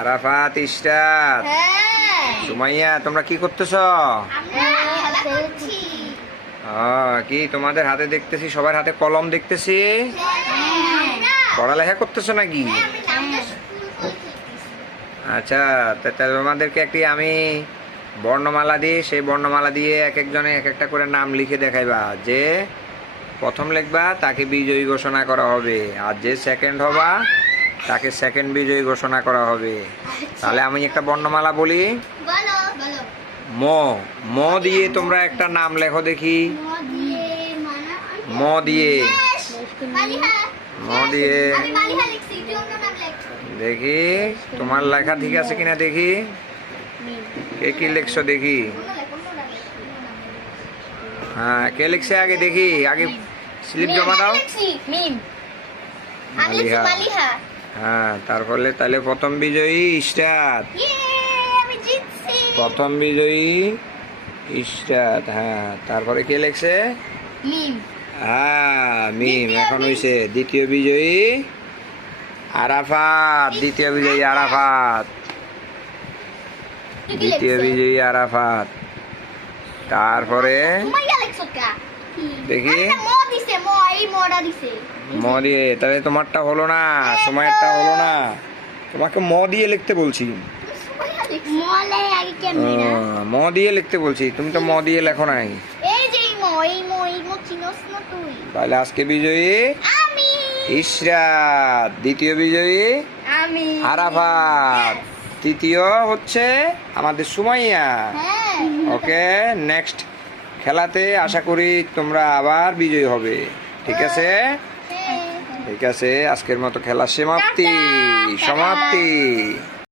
আরাফাত, ইশরাত, সুমাইয়া, তোমরা কি করতেছ? কি তোমাদের হাতে দেখতেছি, সবার হাতে কলম দেখতেছি। পড়ালেখা করতেছো নাকি? আচ্ছা, তাহলে তোমাদেরকে একটি আমি বর্ণমালা দিই, সেই বর্ণমালা দিয়ে এক একজনে এক একটা করে নাম লিখে দেখাইবা। যে প্রথম লিখবা তাকে বিজয়ী ঘোষণা করা হবে, আর যে সেকেন্ড হবা তাকে সেকেন্ড বিজয়ী ঘোষণা করা হবে। তাহলে আমি একটা বর্ণমালা বলি। ম ম দিয়ে তোমরা একটা নাম লেখো দেখি। ম দিয়ে দেখি তোমার লেখা ঠিক আছে কিনা দেখি। কে কি লিখছো দেখি? হ্যাঁ, কে লিখছে আগে দেখি, আগে স্লিপ জমা দাও। হ্যাঁ, তারপরে তাহলে প্রথম বিজয়ী ইশরাত। প্রথম বিজয়ী ইশরাত। হ্যাঁ, তারপরে কে লিখছে? হ্যাঁ, মিম। এখন হইছে দ্বিতীয় বিজয়ী আরাফাত। দ্বিতীয় বিজয়ী আরাফাত। দ্বিতীয় বিজয়ী আরাফাত। তারপরে দেখি ম দিয়ে, তাহলে তোমারটা হলো না, সময়েরটা হলো না। তোমাকে ম দিয়ে লিখতে বলছি। ম দিয়ে লিখতে বলছি, তুমি তো ম দিয়ে লেখো নাই। তাহলে আজকে বিজয়ী ইশরাত, দ্বিতীয় বিজয়ী আরাফাত, তৃতীয় হচ্ছে আমাদের সুমাইয়া। ওকে, নেক্সট খেলাতে আশা করি তোমরা আবার বিজয়ী হবে। ঠিক আছে, ঠিক আছে, আজকের মতো খেলা সমাপ্তি।